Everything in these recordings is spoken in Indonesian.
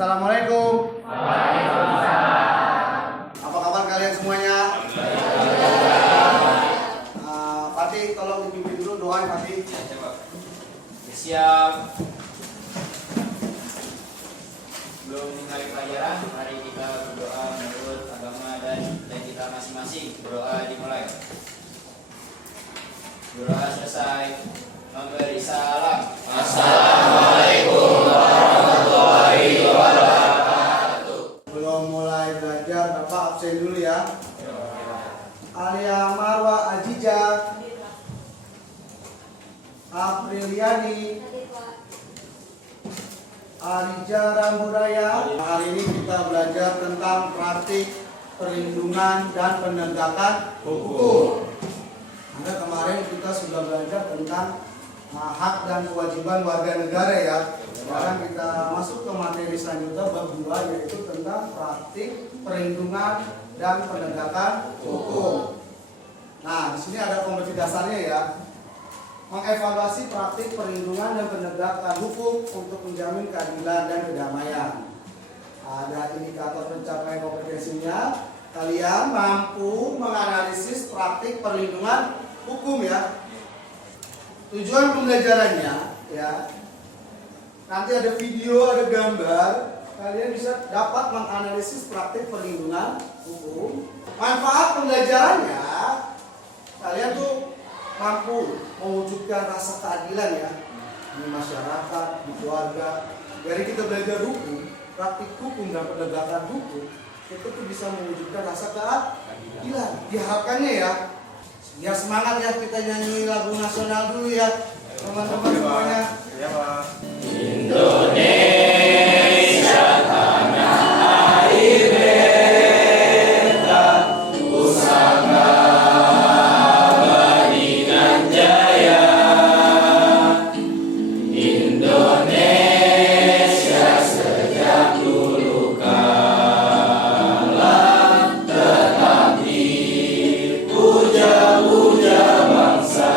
Assalamualaikum. Apa kabar kalian semuanya? Fatih, tolong dipimpin dulu doa, Fatih. Siap. Belum mulai pelajaran, mari kita berdoa menurut agama dan kita masing-masing. Berdoa dimulai. Berdoa selesai, memberi salam. Assalamualaikum warahmatullahi wabarakatuh. Belum mulai belajar, Bapak absen dulu ya. Alia Marwa Ajija, Apriliani, Arija Ramburaya. Hari ini kita belajar tentang praktik perlindungan dan penegakan hukum. Anda kemarin kita sudah belajar tentang hak dan kewajiban warga negara ya. Sekarang kita masuk ke materi selanjutnya bab 2, yaitu tentang praktik perlindungan dan penegakan hukum. Nah, di sini ada kompetensi dasarnya ya. Mengevaluasi praktik perlindungan dan penegakan hukum untuk menjamin keadilan dan kedamaian. Ada indikator pencapaian kompetensinya. Kalian mampu menganalisis praktik perlindungan hukum ya. Tujuan pembelajarannya ya, nanti ada video, ada gambar. Kalian bisa dapat menganalisis praktik perlindungan hukum. Manfaat pembelajarannya, kalian tuh mampu mewujudkan rasa keadilan ya di masyarakat, di keluarga. Dari kita belajar hukum, praktik hukum dan penegakan hukum, itu tuh bisa mewujudkan rasa keadilan. Diharapkannya ya. Ya semangat ya, kita nyanyi lagu nasional dulu ya teman-teman semuanya. Ya Pak. Indonesia tanah air beta, pusaka abadi dan jaya. Indonesia sejak dulu kala tetap dipuja-puja bangsa.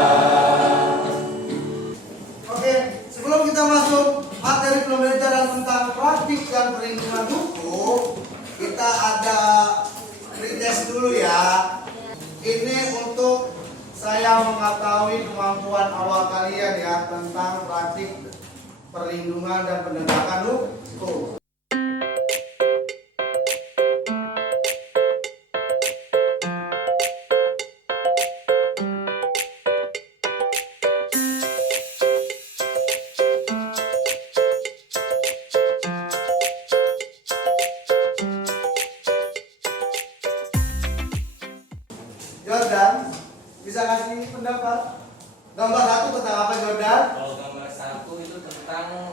Oke, sebelum kita masuk materi pembelajaran tentang praktik dan perlindungan hukum, kita ada pretest dulu ya. Ini untuk saya mengetahui kemampuan awal kalian ya tentang praktik perlindungan dan penegakan hukum. Jordan, bisa kasih pendapat? Gambar 1 tentang apa Jordan? Kalau gambar 1 itu tentang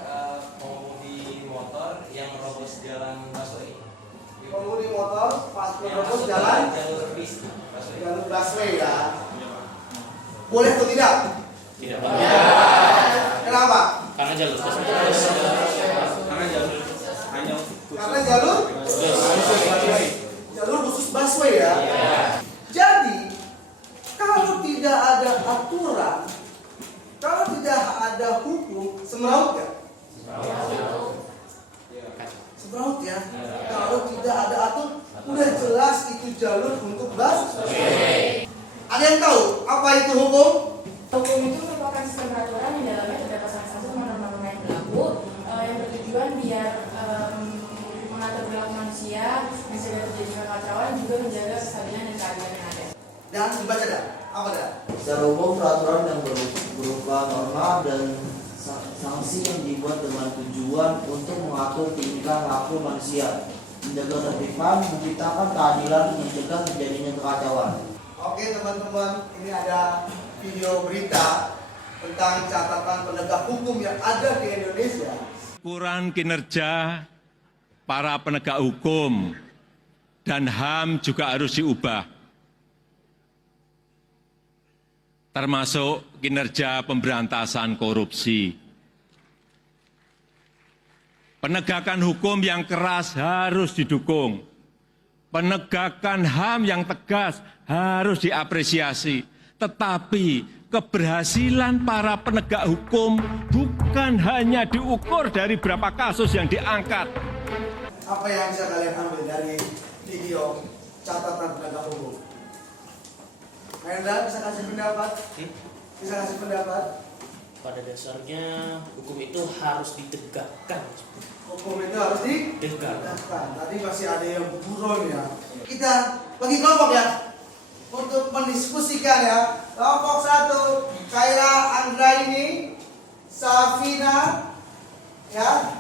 pengemudi motor yang merobos jalan busway. Pengemudi motor pas Yang menerobos masuk ke jalan jalur bis busway. jalur busway ya. Boleh atau tidak? Tidak Kenapa? Karena jalur busway. Karena jalur khusus busway ya. Jadi kalau tidak ada aturan, kalau tidak ada hukum, semeraut ya? Semeraut ya. Kalau tidak ada aturan, udah jelas itu jalur untuk busway. Ada yang tahu apa itu hukum? Hukum itu merupakan sistem peraturan yang dalamnya terdapat sanksi norma-norma yang berlaku yang bertujuan biar mengatur perilaku manusia, mencegah terjadinya kekacauan, juga menjaga kestabilan dan keadilan yang ada. Dan dibaca dah. Apa dah? Secara umum peraturan yang berupa norma dan sanksi yang dibuat dengan tujuan untuk mengatur tingkah laku manusia, menjaga ketertiban, menciptakan keadilan, mencegah terjadinya kekacauan. Oke teman-teman, ini ada video berita tentang catatan penegak hukum yang ada di Indonesia. Laporan kinerja para penegak hukum dan HAM juga harus diubah, termasuk kinerja pemberantasan korupsi. Penegakan hukum yang keras harus didukung. Penegakan HAM yang tegas harus diapresiasi. Tetapi keberhasilan para penegak hukum bukan hanya diukur dari berapa kasus yang diangkat, Apa yang bisa kalian ambil dari video catatan penegak hukum? Hendra bisa kasih pendapat? Bisa kasih pendapat? Pada dasarnya hukum itu harus ditegakkan. Hukum itu harus Ditegakkan. Tadi masih ada yang buron ya. Kita bagi kelompok ya untuk mendiskusikan ya. Kelompok 1 Kaira Anggraini, Safina, ya,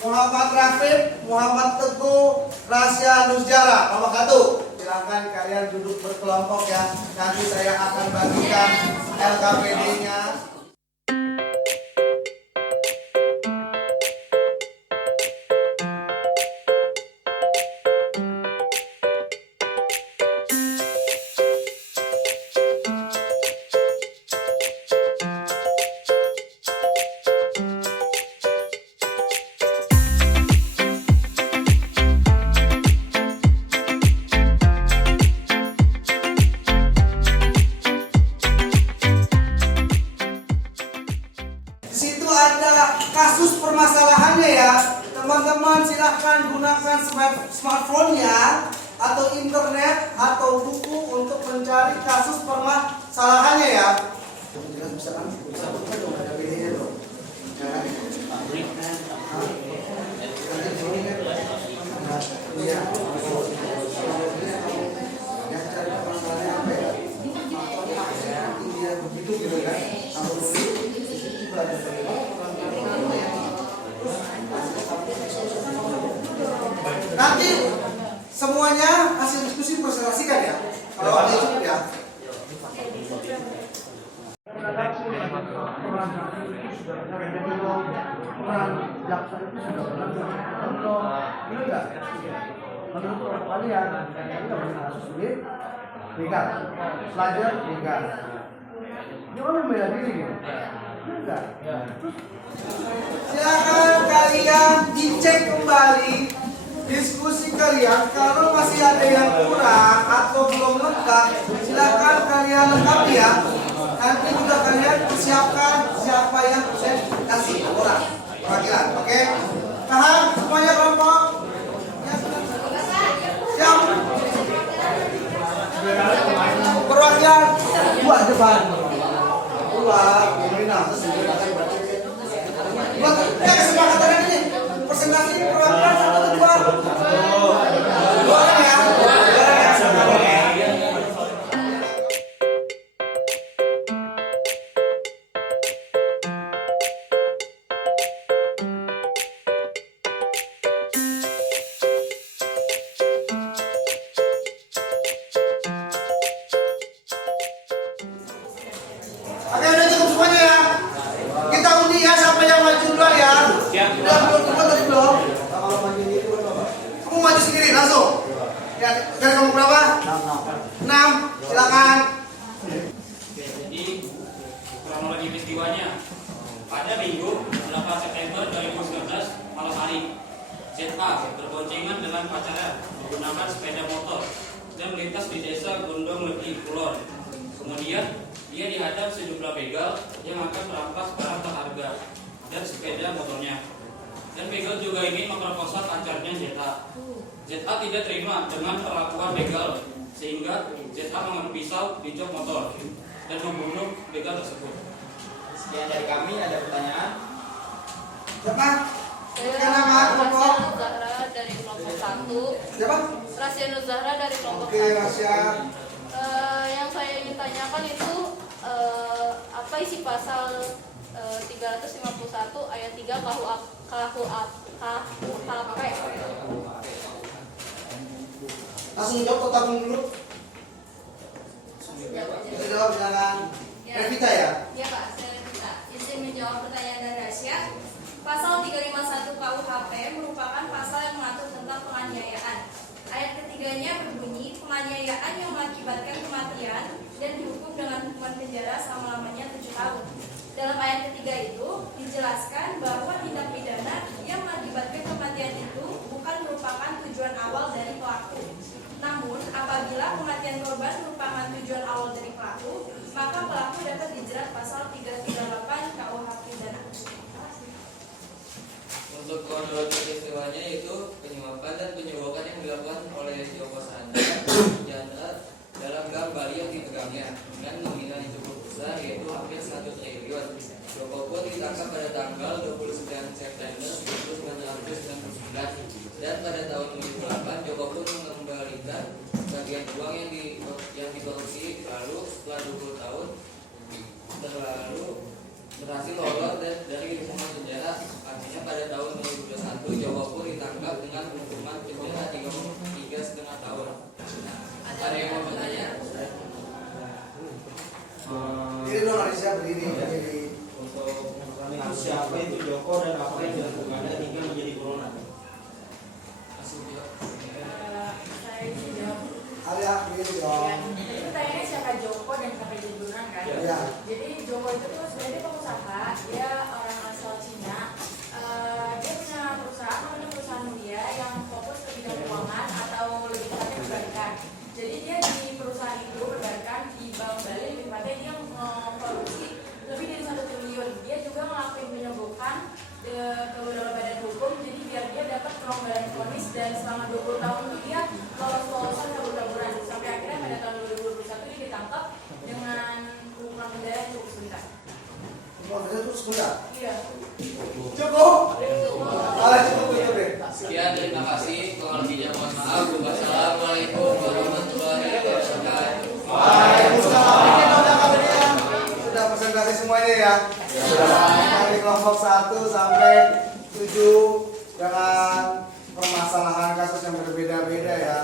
Muhammad Rafiq, Muhammad Teguh, Rasya Nuzjara. Kelompok 1. Silakan kalian duduk berkelompok ya. Nanti saya akan bagikan LKPD-nya. Kasus permasalahannya ya, teman-teman silahkan gunakan smartphone-nya atau internet atau buku untuk mencari kasus permasalahannya ya. Bisa kan? Bisa dong, ada bedanya dong. Iya. Ya, cari permasalahannya apa ya? Dia begitu gitu kan? Nanti semuanya hasil diskusi presentasikan ya. Kalau ada cukup ya. Menurut kalian, kasus sulit, ringan, pelajar ringan. Jangan membela diri gitu. Enggak. Silakan kalian dicek kembali diskusi kalian. Kalau masih ada yang kurang atau belum lengkap, silakan kalian lengkapi ya. Nanti juga kalian persiapkan siapa yang presentasi orang perwakilan. Oke? Paham semuanya kelompok? Ya, siap. Perwakilan buat depan. Buat pemenang. Buat kesepakatan ini presentasi perwakilan 1 2. Dua ya. Oke, udah cukup semuanya ya. Kita undi ya siapa yang maju duluan ya. Udah belum tempat tadi belum? Kamu maju sendiri langsung. Ya, dari kamu berapa? 6. Silakan. Jadi kronologi peristiwanya pada Minggu 8 September 2019 malam hari, ZA berboncengan dengan pacarnya menggunakan sepeda motor dan melintas di desa Gondong Legi Kulon. Kemudian dia dihadang sejumlah begal yang akan merampas barang berharga dan sepeda motornya. Dan begal juga ingin memperkosa pacarnya ZA. ZA tidak terima dengan perlakuan begal sehingga ZA mengambil pisau di jok motor dan membunuh begal tersebut. Sekian dari kami, ada pertanyaan? Siapa? Saya Nama kelompok. Rasya Zahra dari kelompok 1. Siapa? Rasya Zahra dari kelompok Oke, 1. Rasya. Yang saya ingin tanyakan itu apa isi pasal 351 ayat 3 KUHP. Langsung jawab atau tabung dulu? Jawab jangan. Revita ya? Ya Pak, saya Revita. Izin menjawab pertanyaan dari Rasya. Pasal 351 KUHP merupakan pasal yang mengatur tentang penganiayaan. Ayat ketiganya berbunyi, penganiayaan yang mengakibatkan kematian dan dihukum dengan hukuman penjara selama-lamanya 7 tahun. Dalam ayat ketiga itu dijelaskan bahwa tindak pidana yang mengakibatkan kematian itu bukan merupakan tujuan awal dari pelaku. Namun, apabila kematian korban merupakan tujuan awal dari pelaku, maka pelaku dapat dijerat pasal 338 KUH pidana. Untuk kronologi peristiwanya itu apa itu Joko dan apa yang dilakukannya hingga menjadi corona? Saya jawab. Alia, begini dong. Itu tanya siapa Joko dan siapa Jurnan kan? Iya. Jadi Joko itu tuh sebenarnya pengusaha, dia orang asal Cina. Dia punya perusahaan, namanya perusahaan Mulia yang fokus ke bidang keuangan atau lebih tepatnya perbankan. Jadi dia di perusahaan itu perbankan di Bank Bali, lebih tepatnya dia memproduksi lebih dari 1 triliun. Dia juga ngelakuin penyogokan ke beberapa badan hukum, jadi biar dia dapat kelonggaran vonis dan selama 20 tahun itu dia lolos-lolosan kabur-kaburan sampai akhirnya pada tahun 2021 dia ditangkap dengan hukuman penjara cukup sebentar. Proses itu sebentar. Iya. Cukup. Alia cukup itu deh. Sekian, terima kasih. Kalau lebihnya mohon maaf. Wassalamualaikum warahmatullahi wabarakatuh. Waalaikumsalam. Ini udah kalian sudah presentasi semuanya ya. Dari kelompok 1 sampai 7 dengan permasalahan kasus yang berbeda-beda ya.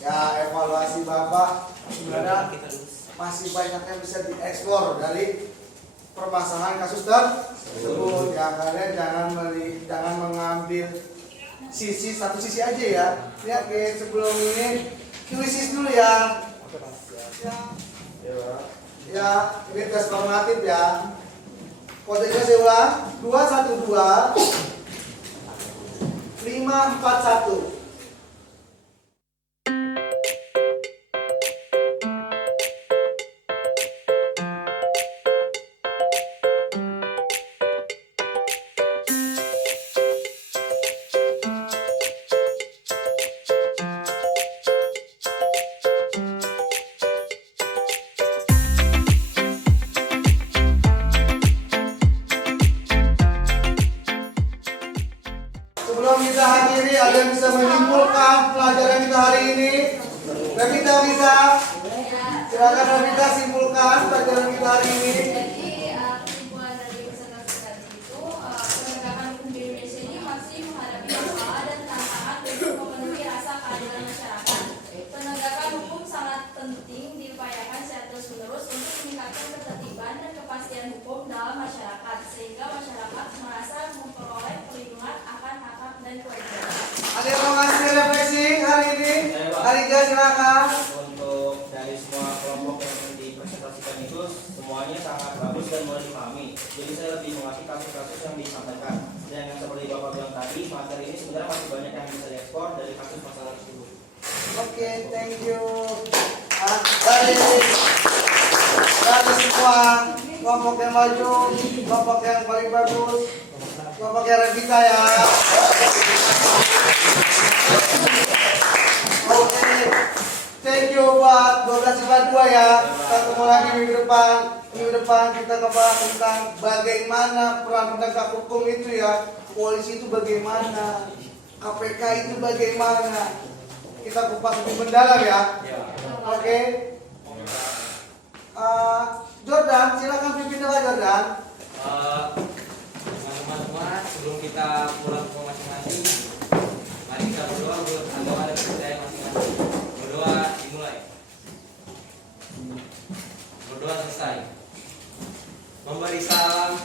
Ya, evaluasi Bapak sebenarnya masih banyak yang bisa dieksplor dari permasalahan kasus tersebut. Ya, kalian jangan mengambil satu sisi aja ya. Ya, oke, sebelum ini kuisis dulu ya. Ya, ini tes formatif ya. Kodenya saya ulang, 212 541. Sebelum kita akhiri, ada yang bisa menyimpulkan pelajaran kita hari ini? Revita bisa? Silakan Revita simpulkan pelajaran kita hari ini. Jadi kesimpulan dari presentasi tadi itu penegakan hukum di Indonesia ini masih menghadapi masalah dan tantangan untuk memenuhi rasa keadilan masyarakat. Penegakan hukum sangat penting diupayakan secara terus-menerus untuk meningkatkan ketertiban dan kepastian hukum dalam masyarakat sehingga masyarakat merasa memperoleh perlindungan akan hak dan kewajiban. Ada yang mau ngasih refleksi hari ini? Arija silakan. Untuk dari semua kelompok yang dipresentasikan itu semuanya sangat bagus dan mudah dipahami. Jadi saya lebih mengerti kasus-kasus yang disampaikan. Dan yang seperti Bapak bilang tadi, materi ini sebenarnya masih banyak yang bisa diekspor dari kasus masalah tersebut. Oke, thank you. Dari semua kelompok yang maju, kelompok yang paling bagus, kelompok yang Revita ya. Oke, thank you buat 12/2 ya. Kita ketemu lagi minggu depan. Minggu depan kita ngebahas tentang bagaimana peran penegak hukum itu ya. Polisi itu bagaimana, KPK itu bagaimana. Kita kupas lebih mendalam ya. Oke. Jordan, silakan pimpin doa Jordan. Teman-teman semua, sebelum kita pulang ke masing-masing, mari kita berdoa untuk agama dan budaya masing-masing. Berdoa dimulai. Berdoa selesai. Memberi salam.